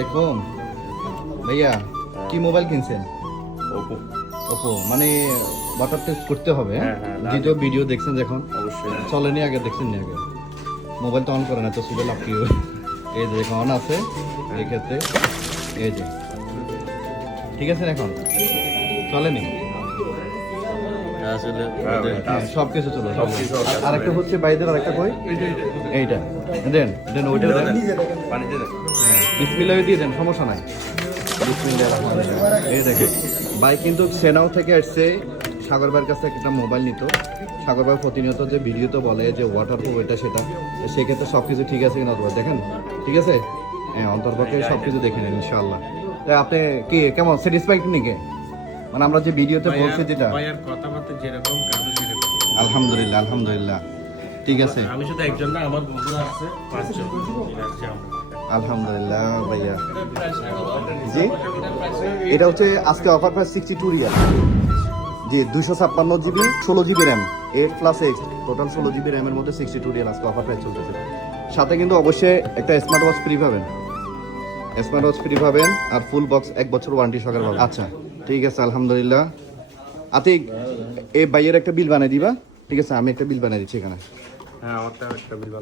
আলাইকুম ভাইয়া, কি মোবাইল কিনছেন? ওপো। ওপো, মানে ওয়াটার টেস্ট করতে হবে? হ্যাঁ, যেহেতু ভিডিও দেখছেন যখন, অবশ্যই। চলেনি আগে, দেখছেন নি আগে? মোবাইল তো অন করে না তো সুবিধা লাভ কি? এই যে দেখুন অন আছে, এই ক্ষেত্রে এই যে ঠিক আছে এখন চলেনি আসলে সব কিছু চলে। সবকিছু আছে। আরেকটা হচ্ছে বাইদের আরেকটা কই, এইটা দেন দেন, ওইটা দেন, পানিতে দেন। বিসমিল্লাহ দিয়ে দেন, সমস্যা নাই। বিসমিল্লাহ রহমানির এই দেখেন ভাই কিন্তু সেনাও থেকে আসছে, সাগর ভাইয়ের কাছে একটা মোবাইল নিত। সাগর ভাই প্রতিনিয়ত যে ভিডিওতে বলে যে ওয়াটার প্রুফ এটা সেটা, সেক্ষেত্রে সব কিছু ঠিক আছে কিনা অথবা দেখেন ঠিক আছে। হ্যাঁ, অন্তর্পক্ষে সব কিছু দেখে নেন ইনশাআল্লাহ। আপনি কি কেমন স্যাটিসফাইড নাকি? মানে আমরা যে ভিডিওতে বলছি যেটা, ভাইয়ার কথাবার্তা যেরকম কাজও সেরকম। আলহামদুলিল্লাহ আলহামদুলিল্লাহ ঠিক আছে। আমি শুধু একজন না, আমার বন্ধুরা আছে 5 জন আছে আমরা। আলহামদুলিল্লাহ ভাইয়া। জি, এটা হচ্ছে আজকে অফার প্রাইস 62 রিয়াল। জি, 256 GB 16 GB RAM 8+8 total 16 GB র্যামের মধ্যে 62 রিয়াল আজকে অফার প্রাইস চলতেছে। সাথে কিন্তু অবশ্যই একটা স্মার্ট ওয়াচ ফ্রি পাবেন, স্মার্ট ওয়াচ ফ্রি পাবেন আর ফুল বক্স 1 বছর ওয়ারেন্টি সহকারে পাবেন। আচ্ছা ঠিক আছে আলহামদুলিল্লাহ। আতিক, এই ভাইয়ের একটা বিল বানিয়ে দিবা? ঠিক আছে, আমি একটা বিল বানিয়ে দিচ্ছি এখানে। হ্যাঁ, আমারটা একটা বিল